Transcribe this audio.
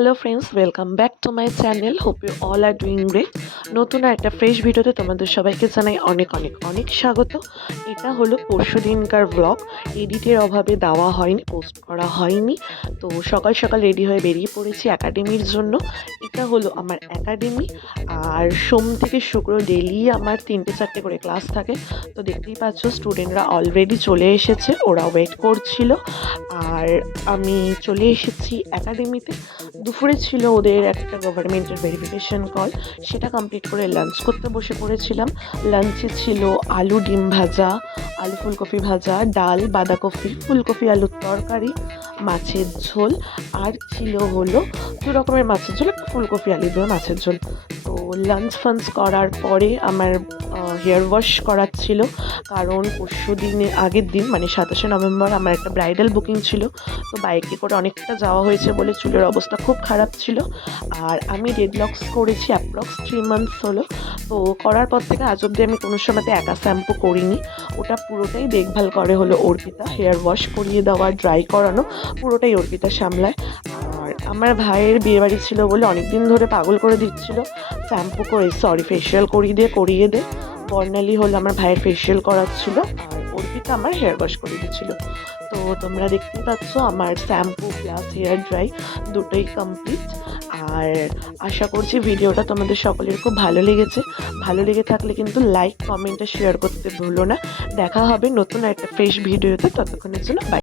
Hello friends, welcome back to my channel. Hope you all are doing great. নতুন একটা fresh ভিডিওতে তোমাদের সবাইকে জানাই অনেক অনেক অনেক স্বাগত। এটা হলো পরশু দিনকার ব্লগ। এডিটের অভাবে দেওয়া হয়নি, পোস্ট করা হয়নি। তো সকাল সকাল রেডি হয়ে বেরিয়ে পড়েছি একাডেমির জন্য। এটা হলো আমার একাডেমি। আর সোম থেকে শুক্র ডেলি আমার 3-4 করে ক্লাস থাকে। তো দেখতেই পাচ্ছ স্টুডেন্টরা অলরেডি চলে এসেছে, ওরা ওয়েট করছিল। আর আমি চলে এসেছি একাডেমিতে। দুপুরে ছিল ওদের একটা গভর্নমেন্টের ভেরিফিকেশন কল, সেটা কমপ্লিট করে লাঞ্চ করতে বসে পড়েছিলাম। লাঞ্চে ছিল আলু ডিম ভাজা, আলু ফুলকপি ভাজা, ডাল, বাঁধাকপি, ফুলকপি আলুর তরকারি, মাছের ঝোল, আর ছিল হলো 2 রকমের মাছের ঝোল, একটা ফুলকপি আলু দিয়ে মাছের ঝোল। তো লাঞ্চ ফাঞ্চ করার পরে আমার হেয়ার ওয়াশ করাচ্ছিল, কারণ পরশু দিনের আগের দিন মানে 27শে নভেম্বর আমার একটা ব্রাইডাল বুকিং ছিল। তো বাইকে করে অনেকটা যাওয়া হয়েছে বলে চুলের অবস্থা খুব খারাপ ছিল। আর আমি ডেডলক্স করেছি অ্যাপ্রক্স 3 মান্থস হলো। তো করার পর থেকে আজ অব্দি আমি কোনো সময়তে একা শ্যাম্পু করিনি। ওটা পুরোটাই দেখভাল করে হলো অর্পিতা। হেয়ার ওয়াশ করিয়ে দেওয়া, ড্রাই করানো পুরোটাই অর্পিতা সামলায়। আর আমার ভাইয়ের বিয়েবাড়ি ছিল বলে অনেকদিন ধরে পাগল করে দিচ্ছিল শ্যাম্পু করে, ফেশিয়াল করিয়ে দে। বর্ণালী হলো আমার ভাইয়ের ফেশিয়াল করাচ্ছিল, আর অর্পিতা আমার হেয়ার ওয়াশ করে দিচ্ছিল। তো তোমরা দেখতেই পাচ্ছ আমার শ্যাম্পু প্লাস হেয়ার ড্রাই দুটোই কমপ্লিট। আর আশা করছি ভিডিওটা তোমাদের সকলের খুব ভালো লেগেছে। ভালো লেগে থাকলে কিন্তু লাইক, কমেন্ট আর শেয়ার করতে ভুলো না। দেখা হবে নতুন একটা ফ্রেশ ভিডিওতে, ততক্ষণের জন্য বাই।